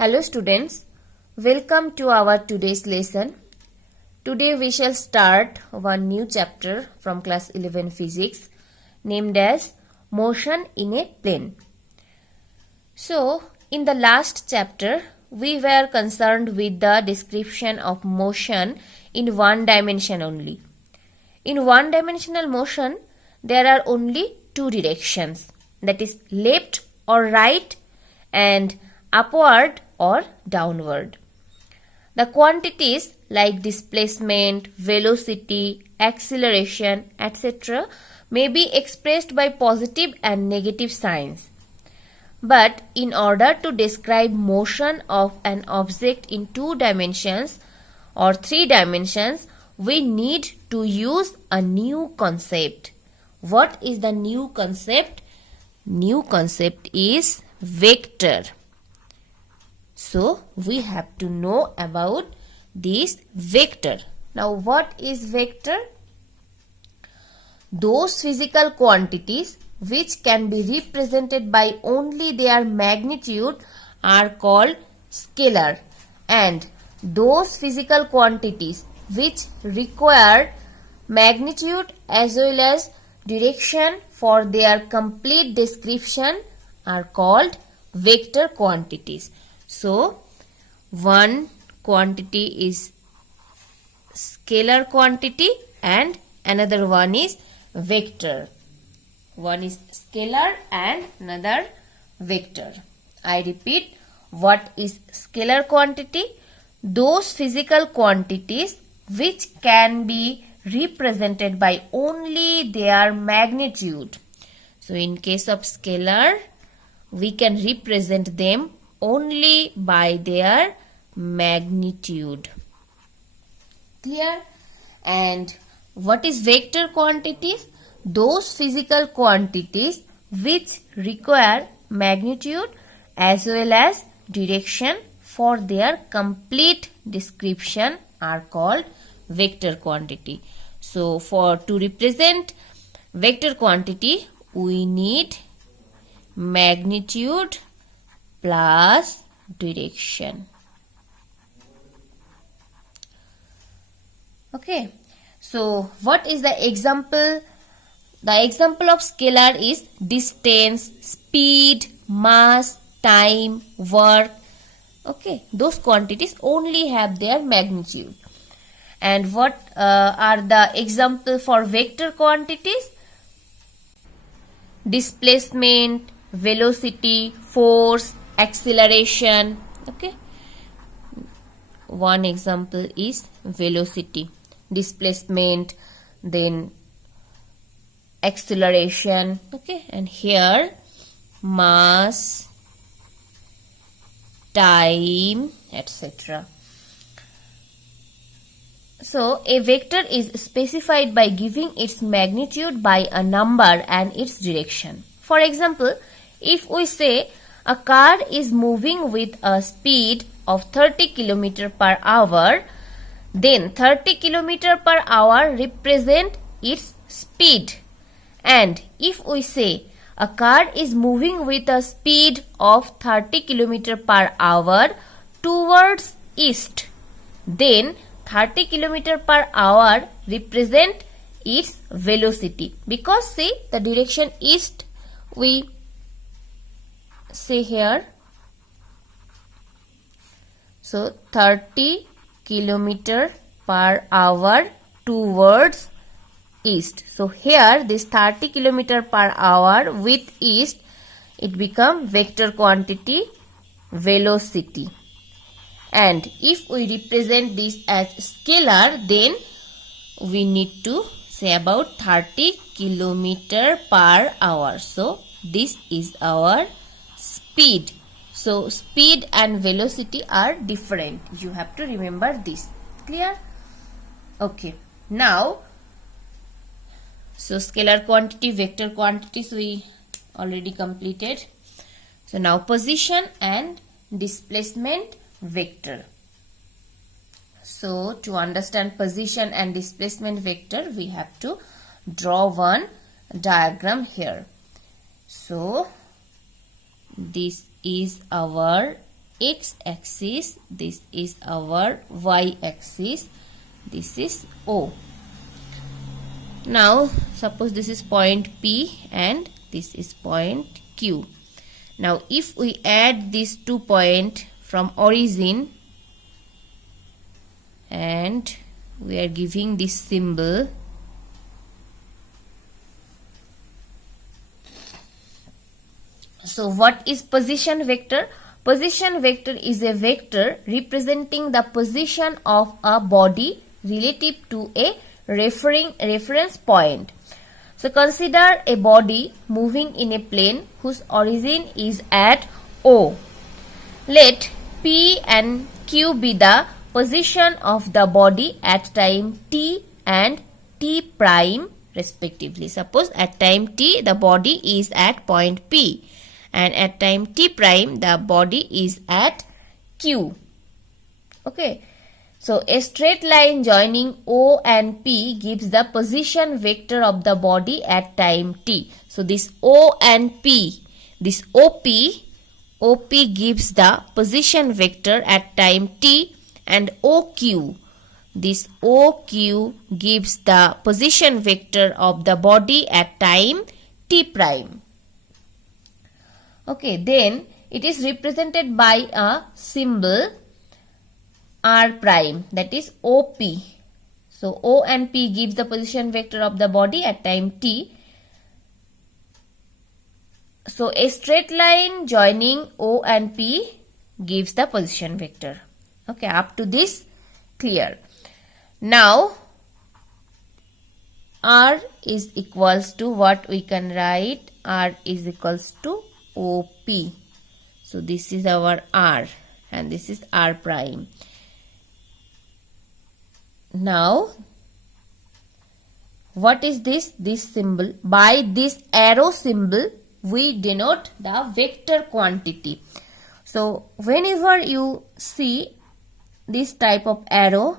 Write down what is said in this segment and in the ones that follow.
Hello students, welcome to our today's lesson. Today we shall start one new chapter from class 11 physics named as motion in a plane. So in the last chapter we were concerned with the description of motion in one dimension only. In one dimensional motion there are only two directions, that is left or right and upward or downward. The quantities like displacement, velocity, acceleration, etc. may be expressed by positive and negative signs. But in order to describe motion of an object in two dimensions or three dimensions, we need to use a new concept. What is the new concept? New concept is vector. So we have to know about this vector. Now what is vector? Those physical quantities which can be represented by only their magnitude are called scalar, and those physical quantities which require magnitude as well as direction for their complete description are called vector quantities. So, one quantity is scalar quantity and another one is vector. One is scalar and another vector. I repeat, what is scalar quantity? Those physical quantities which can be represented by only their magnitude. So, in case of scalar, we can represent them only by their magnitude. Clear? And what is vector quantities? Those physical quantities which require magnitude as well as direction for their complete description are called vector quantity. So to represent vector quantity, we need magnitude plus direction. Okay, so what is the example? The example of scalar is distance, speed, mass, time, work. Okay, those quantities only have their magnitude. And what are the example for vector quantities? Displacement, velocity, force, acceleration. Okay, one example is velocity, displacement, then acceleration. Okay, and here mass, time, etc. So a vector is specified by giving its magnitude by a number and its direction. For example, if we say a car is moving with a speed of 30 km per hour, then 30 km per hour represent its speed. And if we say a car is moving with a speed of 30 km per hour towards east, then 30 km per hour represent its velocity, because see the direction east we say here. So 30 km per hour towards east. So here this 30 km per hour with east, it become vector quantity velocity. And if we represent this as scalar, then we need to say about 30 km per hour. So this is our speed. So speed and velocity are different. You have to remember this. Clear? Okay. Now, so scalar quantity, vector quantities we already completed. So now position and displacement vector. So to understand position and displacement vector, we have to draw one diagram here. So this is our x-axis, this is our y-axis, this is O. Now suppose this is point P and this is point Q. Now if we add these 2 points from origin and we are giving this symbol, so what is position vector? Position vector is a vector representing the position of a body relative to a reference point. So consider a body moving in a plane whose origin is at O. Let P and Q be the position of the body at time t and t prime respectively. Suppose at time t the body is at point P and at time t prime the body is at Q. Okay. So a straight line joining O and P gives the position vector of the body at time t. So this O and P, this OP gives the position vector at time t, and OQ, this OQ gives the position vector of the body at time t prime. Okay, then it is represented by a symbol R prime, that is OP. So O and P gives the position vector of the body at time t. So a straight line joining O and P gives the position vector. Okay, up to this clear. Now R is equals to what we can write? R is equals to OP. So this is our R and this is R prime. Now what is this? This symbol. By this arrow symbol we denote the vector quantity. So whenever you see this type of arrow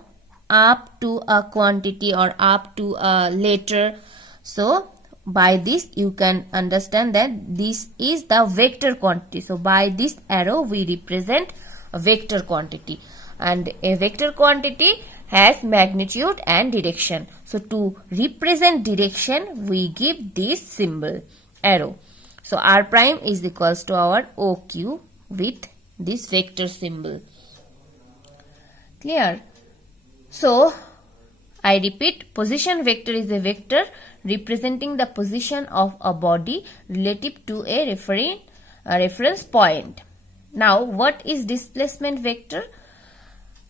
up to a quantity or up to a letter, so by this you can understand that this is the vector quantity. So by this arrow we represent a vector quantity, and a vector quantity has magnitude and direction. So to represent direction we give this symbol arrow. So R prime is equals to our OQ with this vector symbol. Clear? So I repeat, position vector is a vector representing the position of a body relative to a reference point. Now what is displacement vector?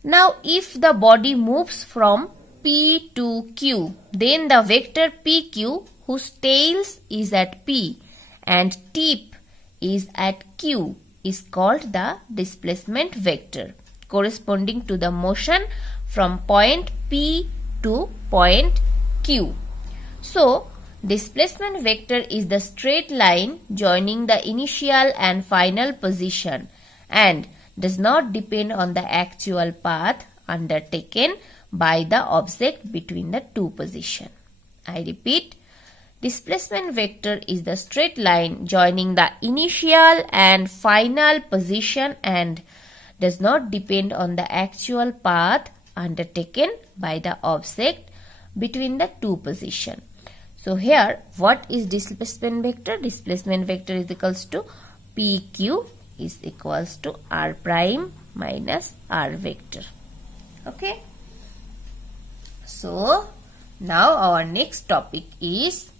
Now if the body moves from P to Q, then the vector PQ whose tails is at P and tip is at Q is called the displacement vector, corresponding to the motion from point P to point Q. So displacement vector is the straight line joining the initial and final position and does not depend on the actual path undertaken by the object between the two positions. I repeat, displacement vector is the straight line joining the initial and final position and does not depend on the actual path undertaken by the object between the two positions. So here what is displacement vector? Displacement vector is equals to PQ is equals to R prime minus R vector. Okay. So now our next topic is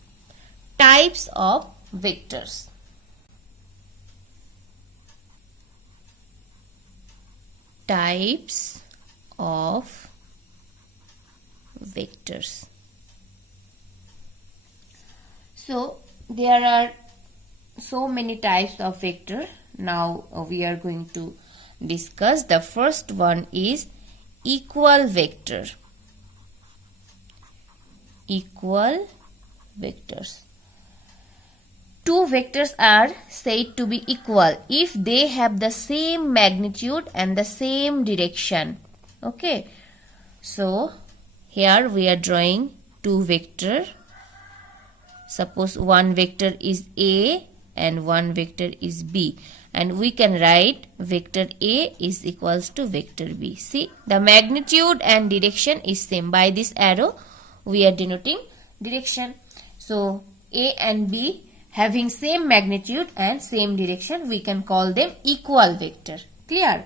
types of vectors. Types of vectors. So there are so many types of vector. Now we are going to discuss. The first one is equal vector. Equal vectors. Two vectors are said to be equal if they have the same magnitude and the same direction. Okay. So here we are drawing two vectors. Suppose one vector is A and one vector is B, and we can write vector A is equals to vector B. See, the magnitude and direction is same. By this arrow we are denoting direction. So A and B having same magnitude and same direction, we can call them equal vector. Clear?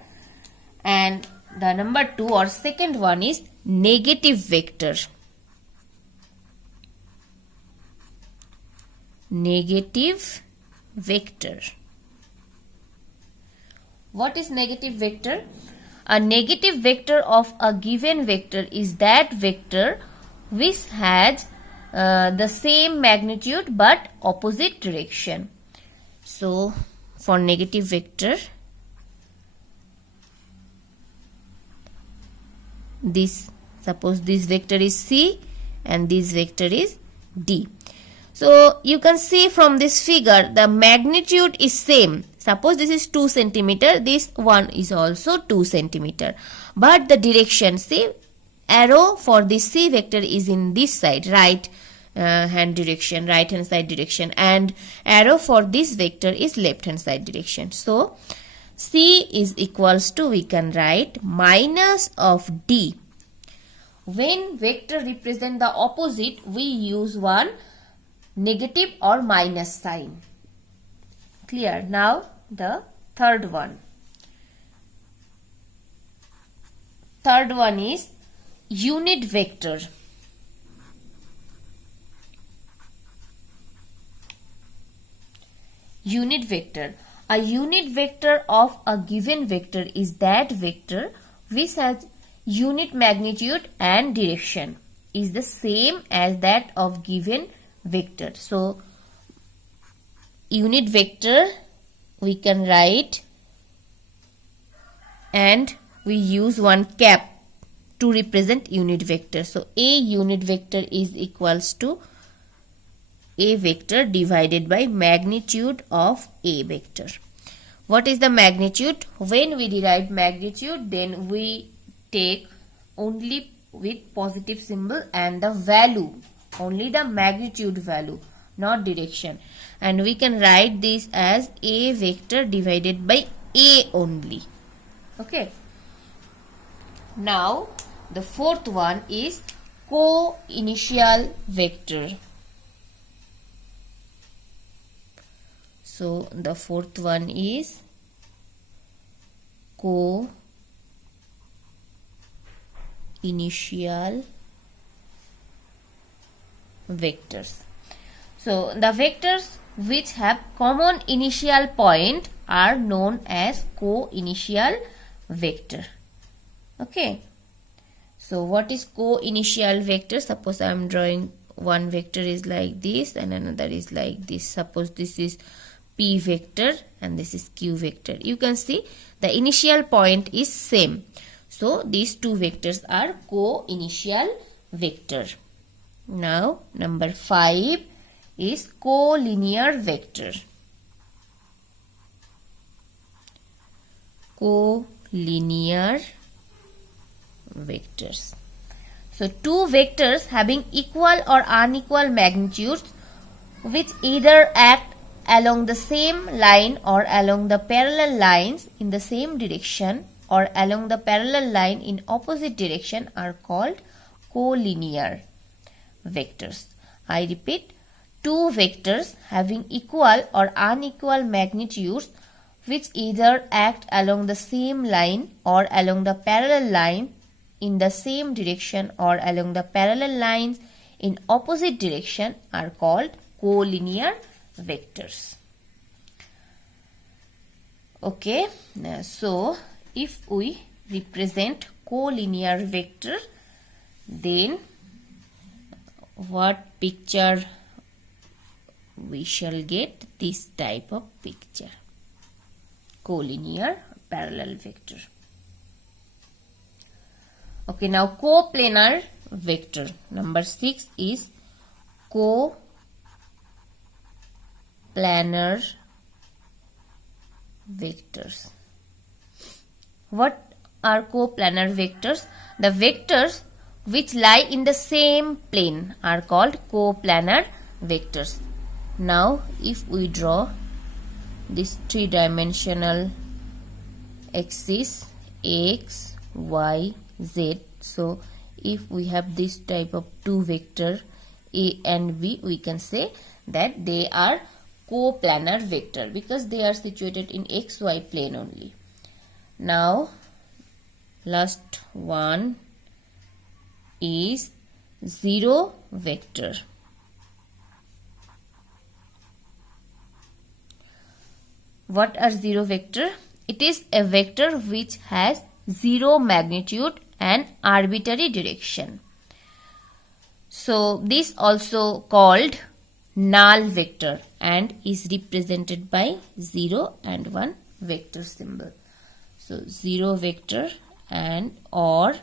And the number 2 or second one is negative vector. Negative vector. What is negative vector? A negative vector of a given vector is that vector which has the same magnitude but opposite direction. So for negative vector, suppose this vector is C and this vector is D. So you can see from this figure the magnitude is same. Suppose this is 2 centimeter, this one is also 2 centimeter, but the direction, see, arrow for this C vector is in this side, right hand side direction, and arrow for this vector is left hand side direction. So C is equals to, we can write minus of D. When vector represent the opposite, we use one negative or minus sign. Clear? Now the third one. Third one is unit vector. Unit vector. A unit vector of a given vector is that vector which has unit magnitude and direction is the same as that of given vector. So unit vector we can write, and we use one cap to represent unit vector. So a unit vector is equals to a vector divided by magnitude of a vector. What is the magnitude? When we derive magnitude, then we take only with positive symbol and the value, only the magnitude value, not direction, and we can write this as a vector divided by a only. Okay. Now the fourth one is co-initial vector. So the fourth one is co-initial vectors. So the vectors which have common initial point are known as co-initial vector. Okay. So what is co-initial vector? Suppose I am drawing one vector is like this and another is like this. Suppose this is P vector and this is Q vector. You can see the initial point is same. So these two vectors are co-initial vector. Now number 5 is collinear vector. Collinear vectors. So two vectors having equal or unequal magnitudes which either act along the same line or along the parallel lines in the same direction or along the parallel line in opposite direction are called collinear vectors. I repeat, two vectors having equal or unequal magnitudes which either act along the same line or along the parallel line in the same direction or along the parallel lines in opposite direction are called collinear vectors. Okay, so if we represent collinear vector, then what picture we shall get? This type of picture, collinear parallel vector. Okay, now coplanar vector. Number 6 is coplanar vectors. What are coplanar vectors? The vectors which lie in the same plane are called coplanar vectors. Now if we draw this three-dimensional axis x, y, z. So if we have this type of two vector a and b, we can say that they are coplanar vector because they are situated in xy plane only. Now last one is zero vector. What are zero vector? It is a vector which has zero magnitude and arbitrary direction. So this also called null vector and is represented by 0 and 1 vector symbol. So 0 vector and or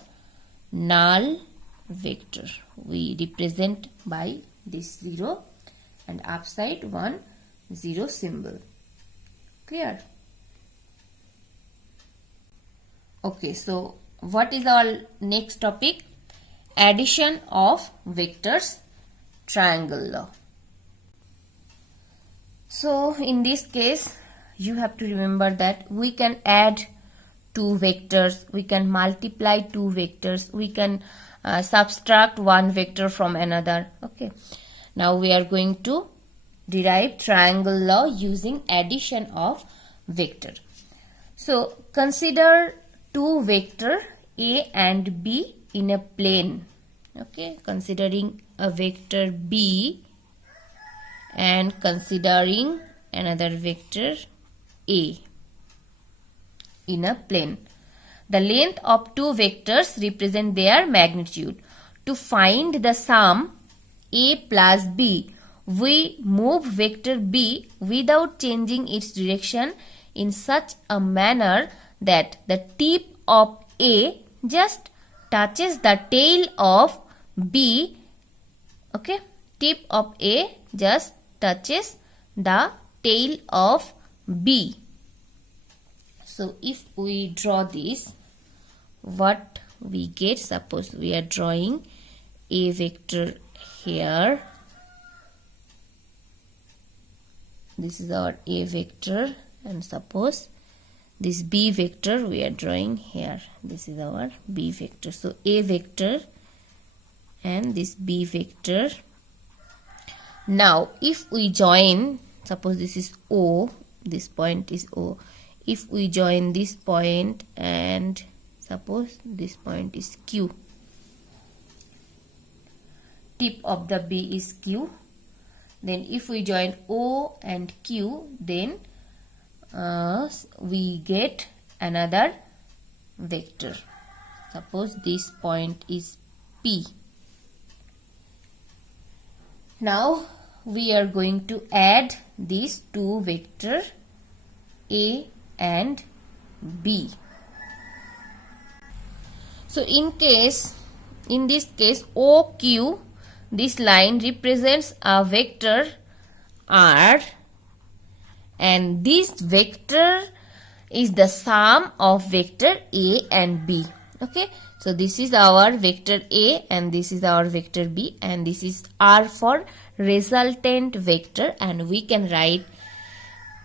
null vector we represent by this 0 and upside 1 0 symbol. Clear? Okay, so what is our next topic? Addition of vectors, triangle law. So in this case you have to remember that we can add two vectors, we can multiply two vectors, we can subtract one vector from another. Okay, now we are going to derive triangle law using addition of vector. So consider two vector a and b in a plane. Okay, considering a vector b and considering another vector a in a plane. The length of two vectors represent their magnitude. To find the sum a plus b, we move vector b without changing its direction in such a manner that the tip of a just touches the tail of b. Okay, tip of a just touches the tail of b. So if we draw this, what we get? Suppose we are drawing a vector here. This is our a vector, and suppose this b vector we are drawing here. This is our b vector. So a vector and this b vector. Now if we join, suppose this is O, this point is O. If we join this point and suppose this point is Q, tip of the B is Q, then if we join O and Q, then we get another vector. Suppose this point is P. Now we are going to add these two vectors A and B. So in this case OQ, this line represents a vector R, and this vector is the sum of vector A and B. Okay, so this is our vector A and this is our vector B, and this is R for resultant vector, and we can write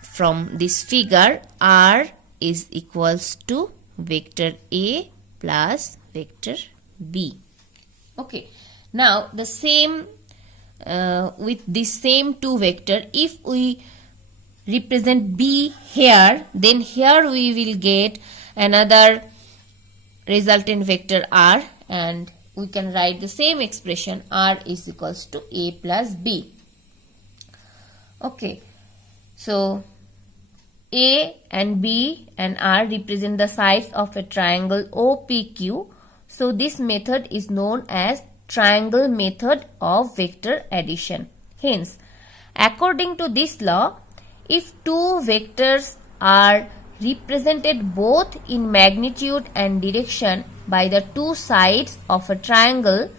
from this figure R is equals to vector A plus vector B. Okay, now the same with this same two vector, if we represent B here, then here we will get another resultant vector R, and we can write the same expression R is equals to A plus B. Okay, so A and B and R represent the sides of a triangle OPQ. So this method is known as triangle method of vector addition. Hence, according to this law, if two vectors are represented both in magnitude and direction by the two sides of a triangle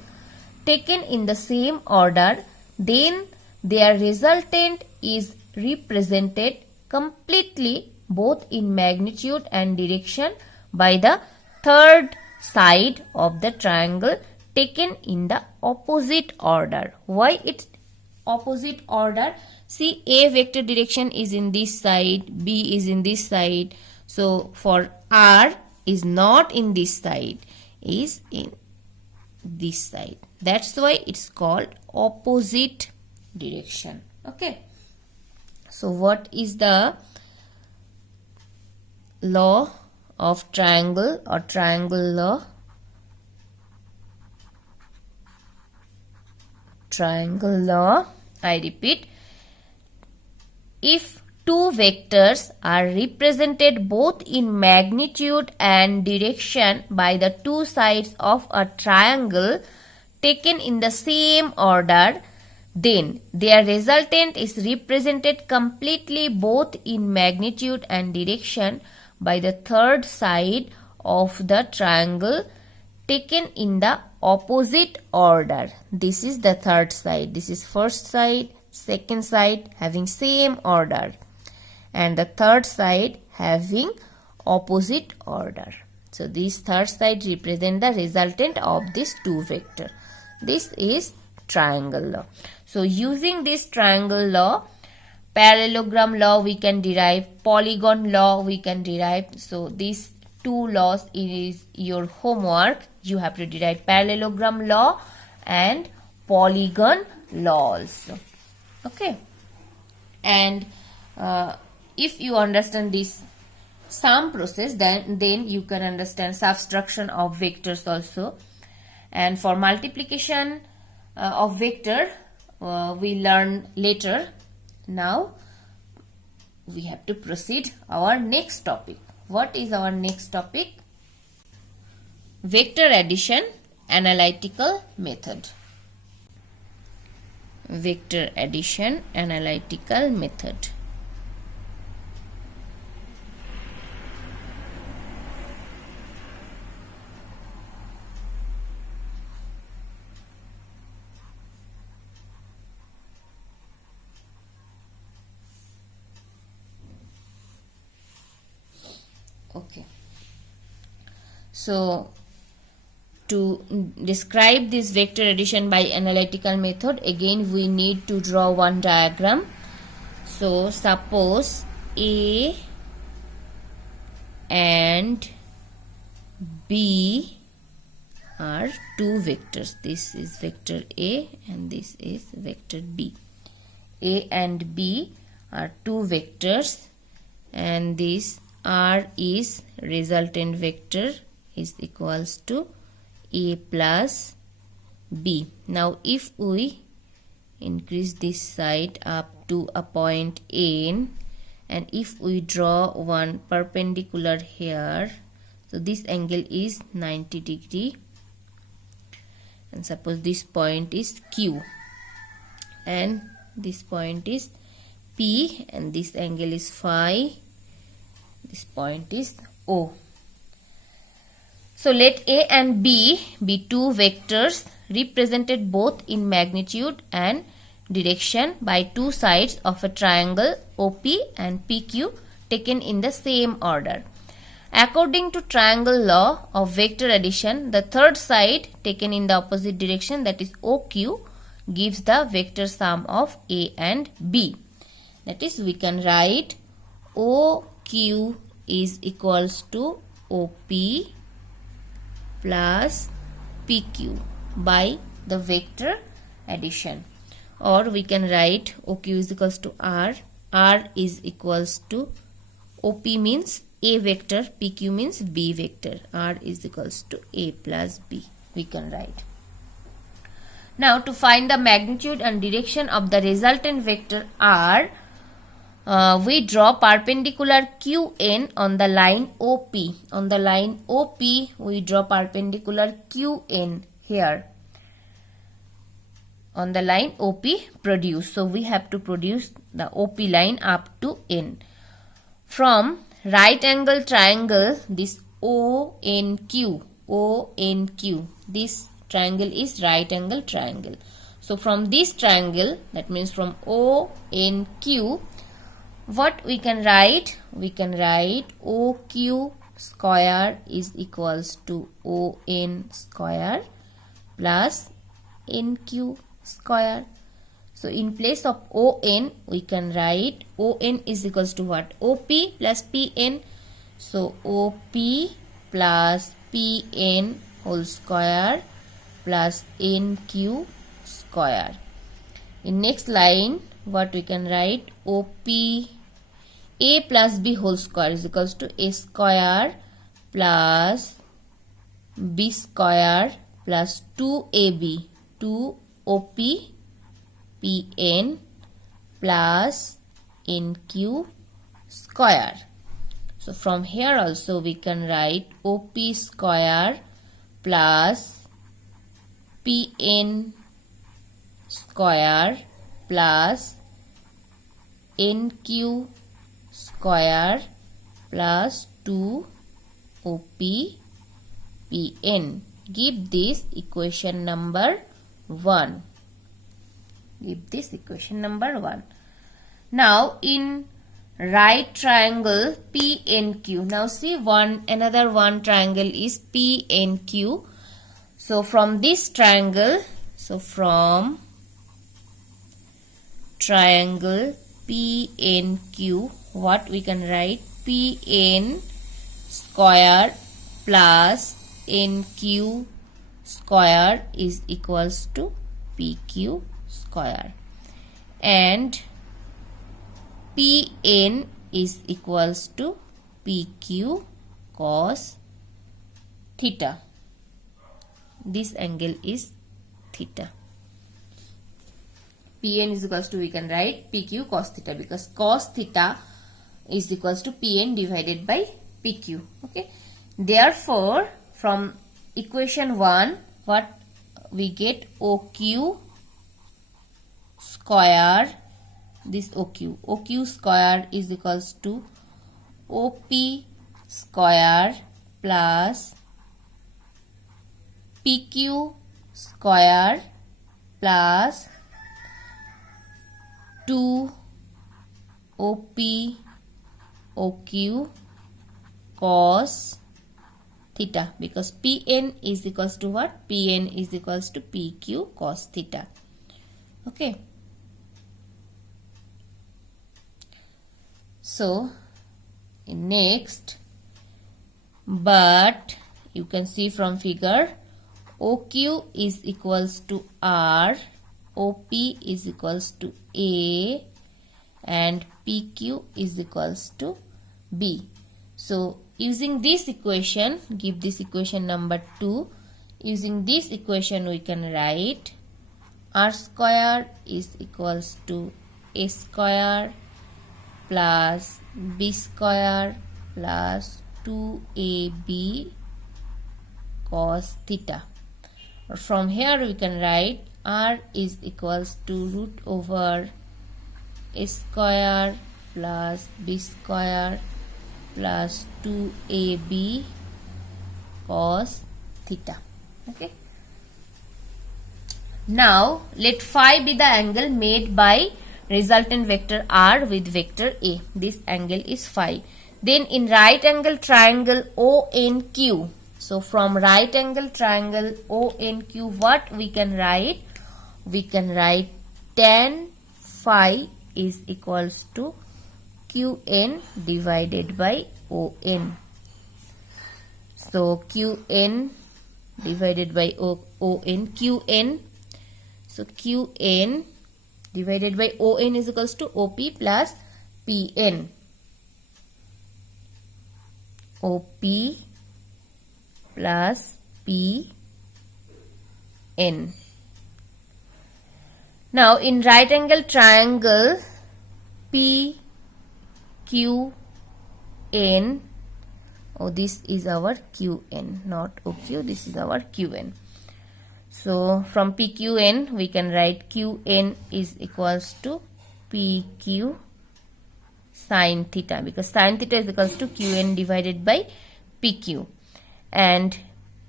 taken in the same order, then their resultant is represented completely both in magnitude and direction by the third side of the triangle taken in the opposite order. Why it's opposite order. See, A vector direction is in this side, B is in this side. So for R is not in this side, is in this side. That's why it's called opposite direction. Okay. So what is the law of triangle or triangle law? Triangle law, I repeat, if two vectors are represented both in magnitude and direction by the two sides of a triangle taken in the same order, then their resultant is represented completely both in magnitude and direction by the third side of the triangle taken in the opposite order. This is the third side. This is first side, second side having same order, and the third side having opposite order. So this third side represent the resultant of these two vector. This is triangle law. So using this triangle law, parallelogram law we can derive, polygon law we can derive. So these two laws is your homework. You have to derive parallelogram law and polygon laws. Okay. And if you understand this sum process, then you can understand subtraction of vectors also. And for multiplication of vector, we learn later. Now we have to proceed our next topic. What is our next topic? Vector addition, analytical method. Vector addition, analytical method. Okay. So to describe this vector addition by analytical method, again we need to draw one diagram. So suppose A and B are two vectors. This is vector A and this is vector B. A and B are two vectors, and this R is resultant vector is equals to A plus B. Now if we increase this side up to a point N, and if we draw one perpendicular here, so this angle is 90 degree, and suppose this point is Q and this point is P, and this angle is phi, this point is O. So let A and B be two vectors represented both in magnitude and direction by two sides of a triangle OP and PQ taken in the same order. According to triangle law of vector addition, the third side taken in the opposite direction, that is OQ, gives the vector sum of A and B. That is, we can write OQ is equals to OP plus PQ by the vector addition. Or we can write OQ is equals to R. R is equals to OP means A vector, PQ means B vector. R is equals to A plus B. We can write. Now to find the magnitude and direction of the resultant vector R, we draw perpendicular QN on the line OP. On the line OP, we draw perpendicular QN here. On the line OP produce. So we have to produce the OP line up to N. From right angle triangle, this ONQ, this triangle is right angle triangle. So from this triangle, that means from ONQ, what we can write? We can write OQ square is equals to ON square plus NQ square. So in place of ON, we can write ON is equals to what? OP plus PN. So OP plus PN whole square plus NQ square. In next line, what we can write? OP A plus B whole square is equals to A square plus B square plus 2AB, 2OP PN plus NQ square. So from here also we can write OP square plus PN square plus NQ square plus 2OP PN. Give this equation number 1. Give this equation number 1. Now in right triangle PNQ. Now see another one triangle is PNQ. So from this triangle, from triangle PNQ, what we can write? PN square plus NQ square is equals to PQ square, and PN is equals to PQ cos theta. This angle is theta. PN is equals to, we can write PQ cos theta, because cos theta is equals to PN divided by PQ. Okay. Therefore, from equation 1, what we get? OQ square, this OQ square is equals to OP square plus PQ square plus 2 OP OQ cos theta, because PN is equals to what? PN is equals to PQ cos theta. Okay. So next, but you can see from figure, OQ is equals to R, OP is equals to A, and PQ is equals to B. So using this equation, give this equation number 2. Using this equation we can write R square is equals to A square plus B square plus 2AB cos theta. Or from here we can write R is equals to root over A square plus B square plus 2AB cos theta. Okay. Now let phi be the angle made by resultant vector R with vector A. This angle is phi. Then in right angle triangle ONQ. So from right angle triangle ONQ, what we can write? We can write tan phi is equals to QN divided by ON. So QN divided by ON, QN. So QN divided by ON is equals to OP plus PN. OP plus PN. Now in right angle triangle PQN, this is our QN, not OQ, this is our QN. So from PQN we can write QN is equals to PQ sin theta, because sin theta is equals to QN divided by PQ, and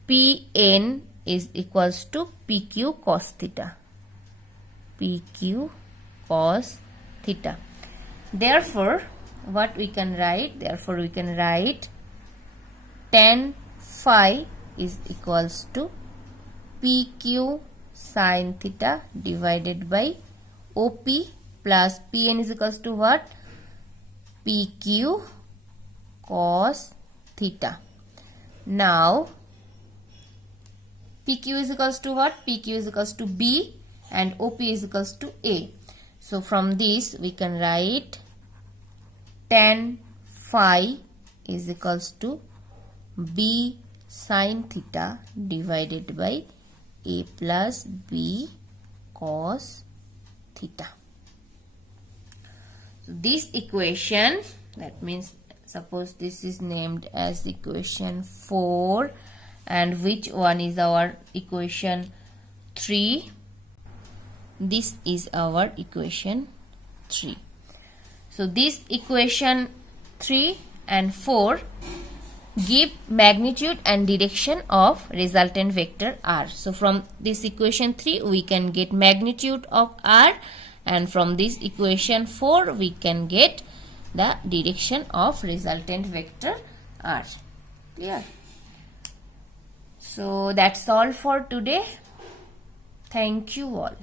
PN is equals to PQ cos theta. PQ cos theta. Therefore, what we can write? Therefore, we can write tan phi is equals to PQ sin theta divided by OP plus PN is equals to what? PQ cos theta. Now PQ is equals to what? PQ is equals to B and OP is equals to A. So from this we can write tan phi is equals to B sin theta divided by A plus B cos theta. So this equation, that means suppose this is named as equation 4, and which one is our equation 3? This is our equation 3. So this equation 3 and 4 give magnitude and direction of resultant vector r. So from this equation 3 we can get magnitude of r, and from this equation 4 we can get the direction of resultant vector r. Clear? So that's all for today. Thank you all.